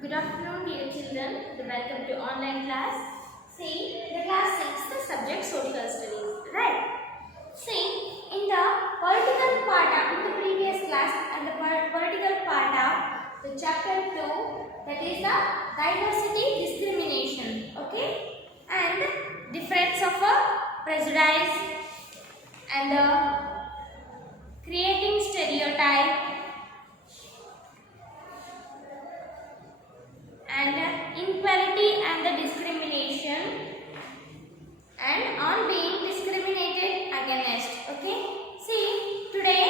Good afternoon, dear children. Welcome to online class. See, the class 6, the subject social studies. Right? See, in the political part of in the previous class and the political part of the chapter 2, that is the diversity discrimination. Okay? And difference of a prejudice and creating stereotype and inequality and the discrimination and on being discriminated against. Okay, see, today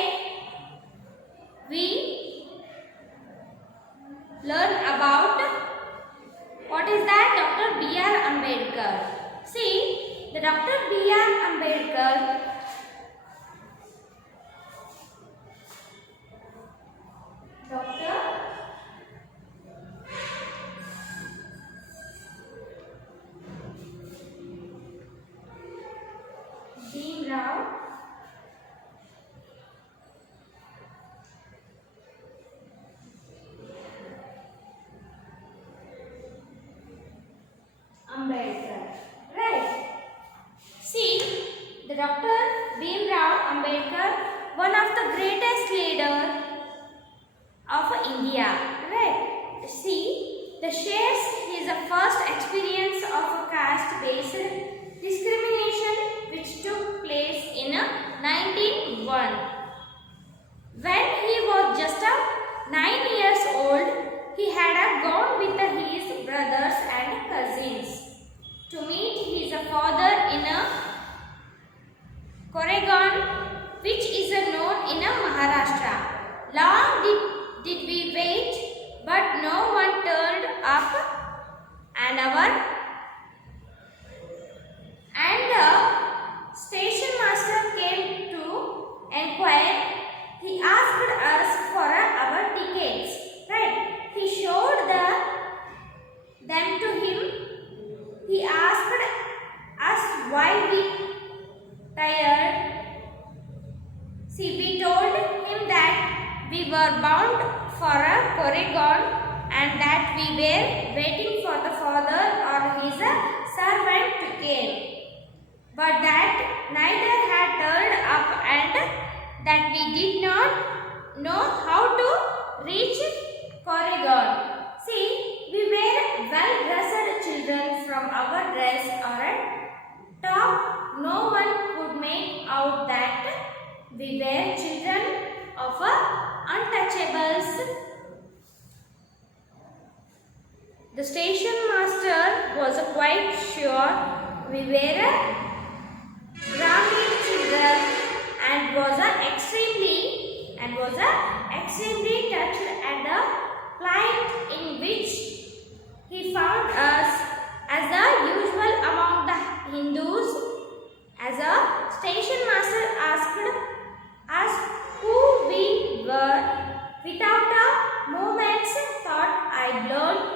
we learn about what is that Dr. B.R. Ambedkar. See, the Dr. B.R. Ambedkar Bhimrao Ambedkar. Right. See, the Dr. Bhimrao Ambedkar, one of the greatest leader of India. Right. See, the shares his first experience of a caste-based discrimination which took place in 1901. When he was just 9 years old, he had gone with his brothers and cousins to meet his father in Koregaon, which is known in Maharashtra. Long did we wait, but no one turned up, and the station master came to inquire. He asked us for our tickets. Right? He showed them to him. He asked us why we tired. See, we told him that we were bound for a Koregaon and that we were waiting for the father or his servant to came. But that neither had turned up and that we did not know how to reach Koregaon. See, we were well-dressed children. From our dress or top, no one could make out that we were children of untouchables. The station master was quite sure we were Brahmin children and was extremely touched at the plight in which he found us. As the usual among the Hindus, as a station master asked us who we were. Without a moment's thought, I blurted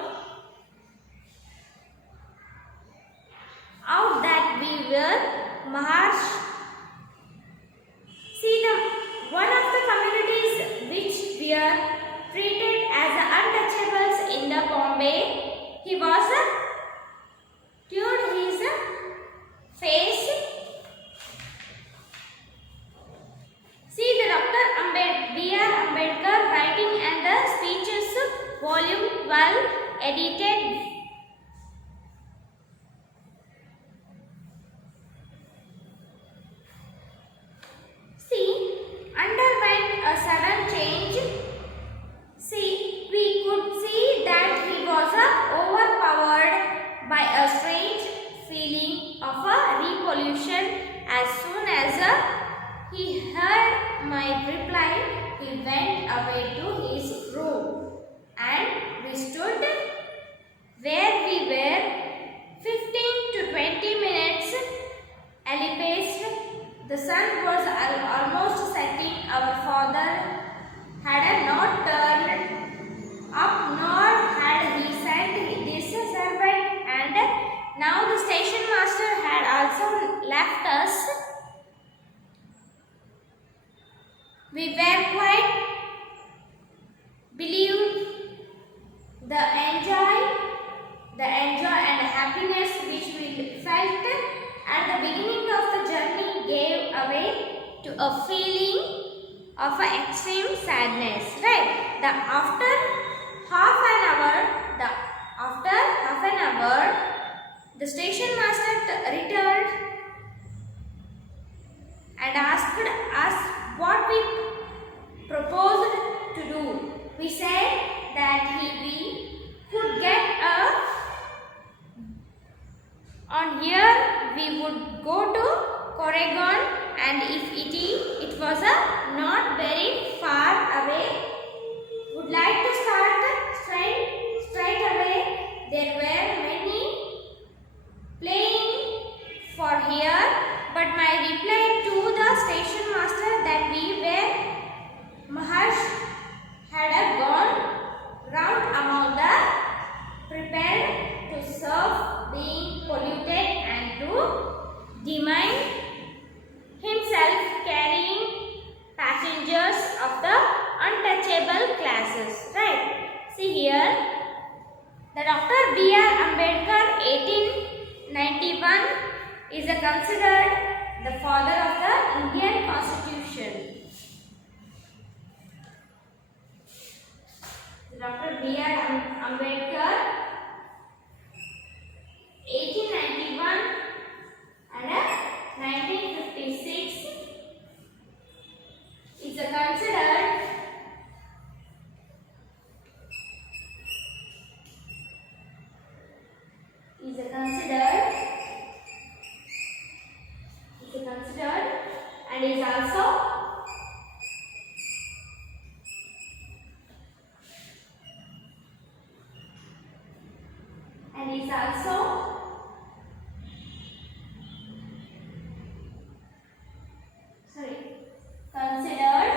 out that we were Maharsh. See, one of the communities which were treated as untouchables in the Bombay, he was tuned his face. See, the Dr. B.R. Ambedkar writing and the speeches, volume 12, edited. See, underwent a sudden change. See, we could see that he was overpowered by a strange feeling of repulsion. As soon as he heard my reply, he went away to his room, and we stood where we were 15 to 20 minutes elapsed. The sun was almost setting. Our father had not turned up, nor had he sent this servant, and now the station master had also left us. We were quite believed the angel a feeling of extreme sadness, right? After half an hour, the station master returned and asked us what we proposed to do. We said that we could get on here we would go to Koregon, and if it was not very far away, would like to start straight away. There were many playing for here, but my reply to the station master that we were Maharsh had gone round among the prepared to serve being polluted and to demand himself carrying passengers of the untouchable classes, right? See here, the Dr. B.R. Ambedkar 1891 is considered the father of the Indian Constitution. Dr. B.R. Ambedkar 1891 and 1956 is considered and is also considered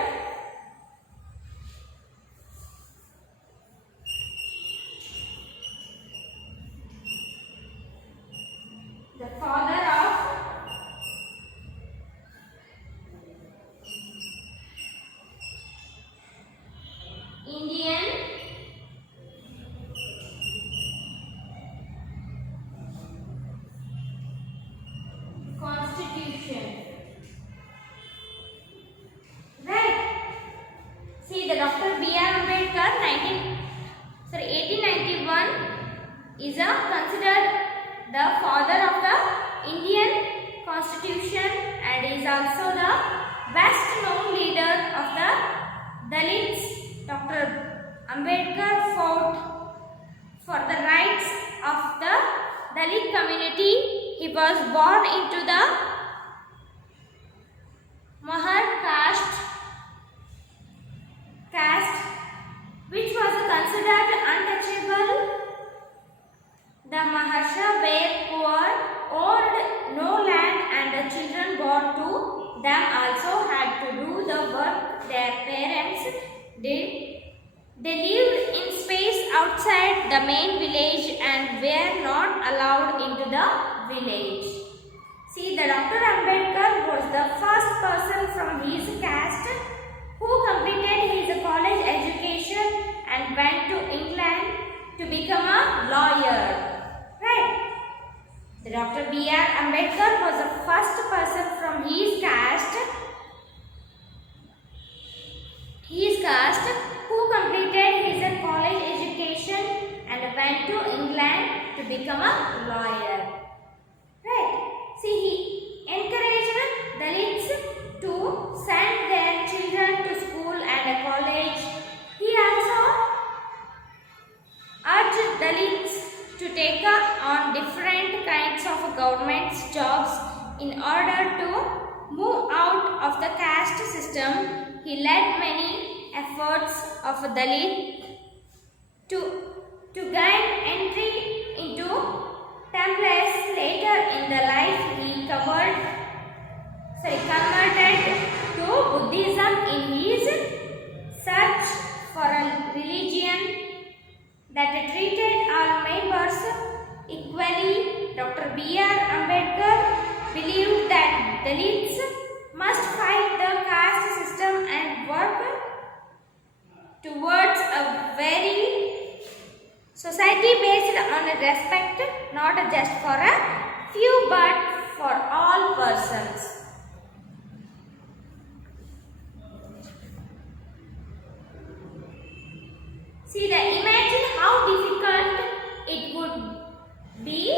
the father of Indian Constitution. Right? See, the Dr. B.R. Ambedkar 1891 is considered the father of the Indian Constitution and is also the best known leader of the Dalits. Dr. Ambedkar fought for the rights of the Dalit community. He was born into the Mahar caste, which was considered untouchable. The Maharsha were poor, owned no land, and the children born to them also had to do the work their parents did. They lived in space outside the main village and were not allowed into the village. See, the Dr. Ambedkar was the first person from his caste who completed his college education and went to England to become a lawyer. Right? The Dr. B.R. Ambedkar was the first person from his caste who completed his college education and went to England to become a lawyer. Right? See, he encouraged Dalits to send their children to school and college. He also urged Dalits to take on different kinds of government jobs in order to move out of the caste system. He led many efforts of Dalit to gain entry into temples. Later in the life, he converted to Buddhism in his search for a religion that treated all members equally. Dr. B.R. Ambedkar believed that Dalits must fight the caste system and work towards a very society based on respect, not just for a few but for all persons. See, imagine how difficult it would be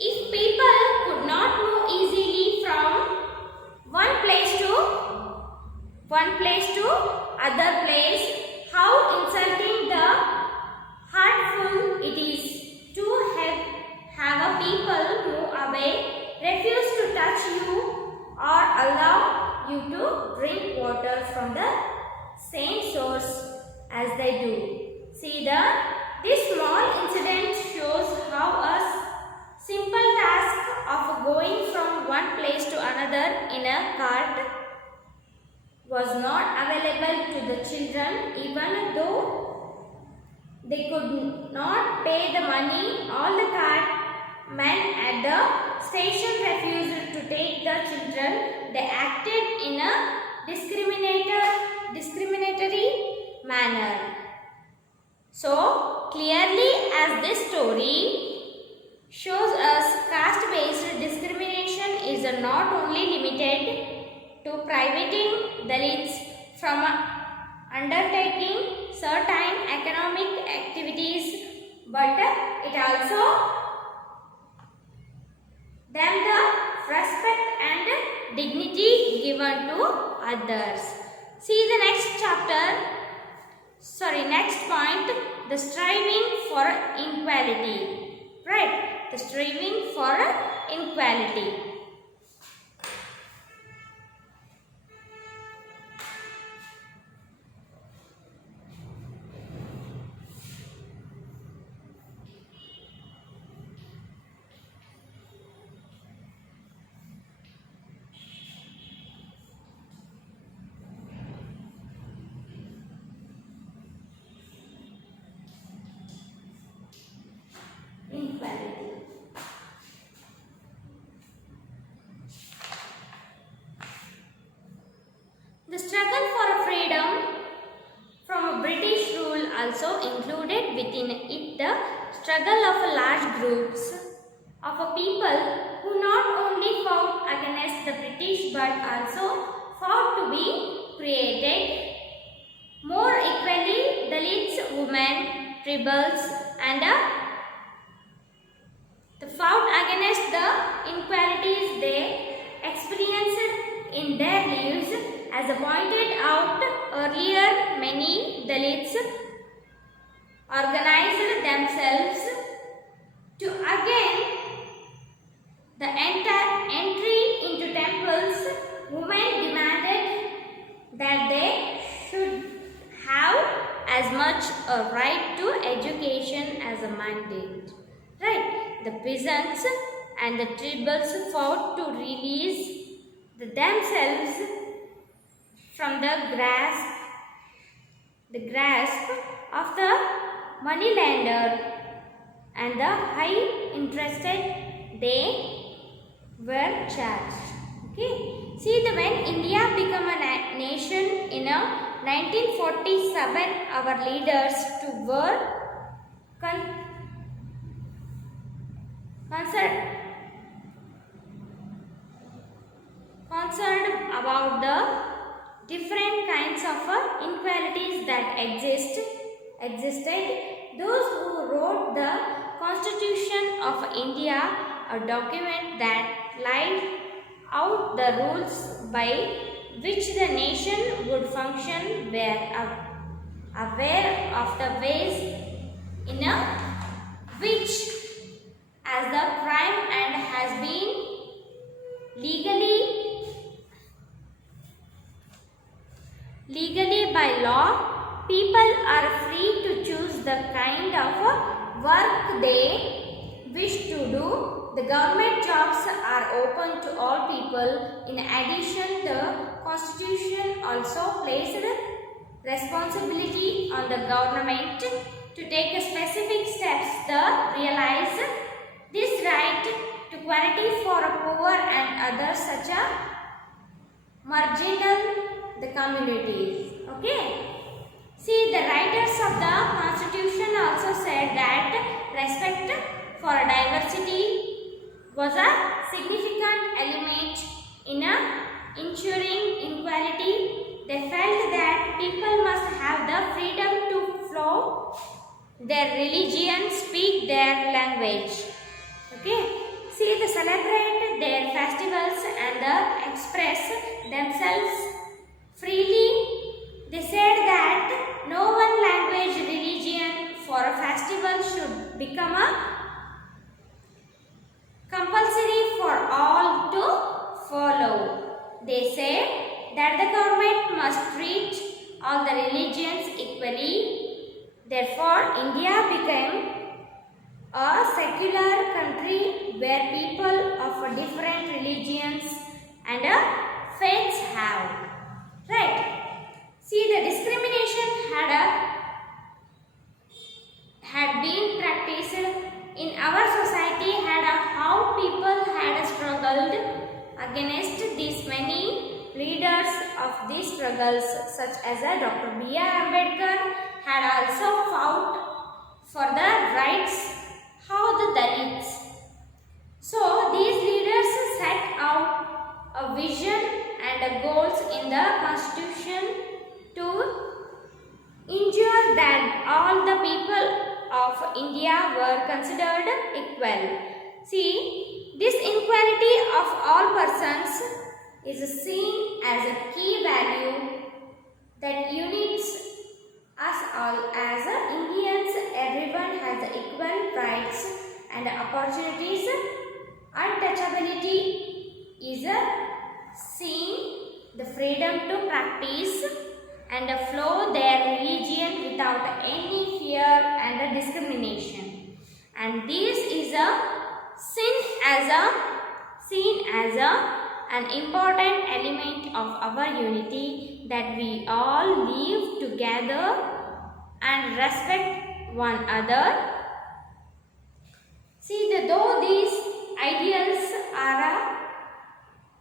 if people could not move easily from one place to other place. How insulting the hurtful it is to have a people move away, refuse to touch you or allow you to drink water from the same source as they do. See, this small incident shows how a simple task of going from one place to another in a cart was not available to the children, even though they could not pay the money. All the cart men at the station refused to take the children. They acted in a discriminatory manner. So clearly, as this story shows us, caste-based discrimination is not only limited to prohibiting Dalits from undertaking certain economic activities, but it also them the respect and dignity given to others. See the next point, the striving for equality. Right, the striving for equality. The struggle for freedom from British rule also included within it the struggle of large groups of people who not only fought against the British but also fought to be created more equally. Dalits, women, tribals and the fought against the inequalities they experienced in their lives. As pointed out earlier, many Dalits organized themselves to again the entry into temples. Women demanded that they should have as much a right to education as a man did. Right? The peasants and the tribals fought to release themselves from the grasp of the moneylender and the high interest they were charged. Okay. See, when India became a nation in 1947, our leaders were concerned about the different kinds of inequalities that existed. Those who wrote the Constitution of India, a document that laid out the rules by which the nation would function, were aware of the ways in which, as the crime and has been legally by law, people are free to choose the kind of work they wish to do. The government jobs are open to all people. In addition, the Constitution also placed responsibility on the government to take specific steps to realize this right to equality for poor and others such as marginal the communities. Okay. See, the writers of the Constitution also said that respect for diversity was a significant element in ensuring equality. They felt that people must have the freedom to flow their religion, speak their language. Okay. See, they celebrate their festivals and express themselves freely. They said that no one language, religion for a festival should become a compulsory for all to follow. They said that the government must treat all the religions equally. Therefore, India became a secular country where people of different religions and faiths have. Right? See, the discrimination had been practiced in our society, how people had struggled against these many leaders of these struggles, such as Dr. B.R. Ambedkar had also fought for the rights how the Dalits. So these leaders set out a vision and goals in the constitution to ensure that all the people of India were considered equal. See, this equality of all persons is seen as a key value that unites us all as Indians. Everyone has equal rights and opportunities. Untouchability is seen the freedom to practice and flow their religion without any fear and discrimination. And this is seen as an important element of our unity, that we all live together and respect one another. See, though these ideals are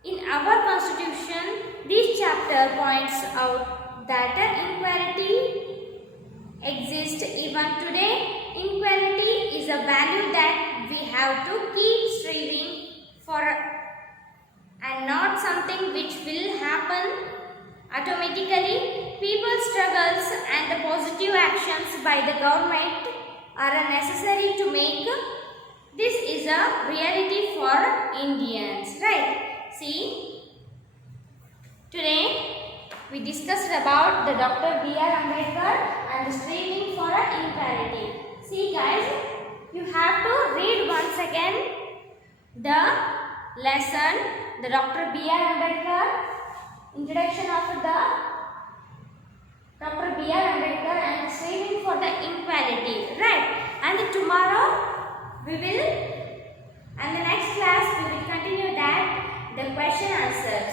in our constitution, this chapter points out that equality exists even today. Equality is a value that we have to keep striving for, and not something which will happen automatically. People's struggles and the positive actions by the government are necessary to make this is a reality for Indians, right? See, today we discussed about the Dr. B.R. Ambedkar and the striving for equality. See guys, you have to read once again the lesson, the Dr. B.R. Ambedkar, introduction of the Dr. B.R. Ambedkar and striving for the equality, right? And tomorrow we will, and the next class we will continue that, the question answer.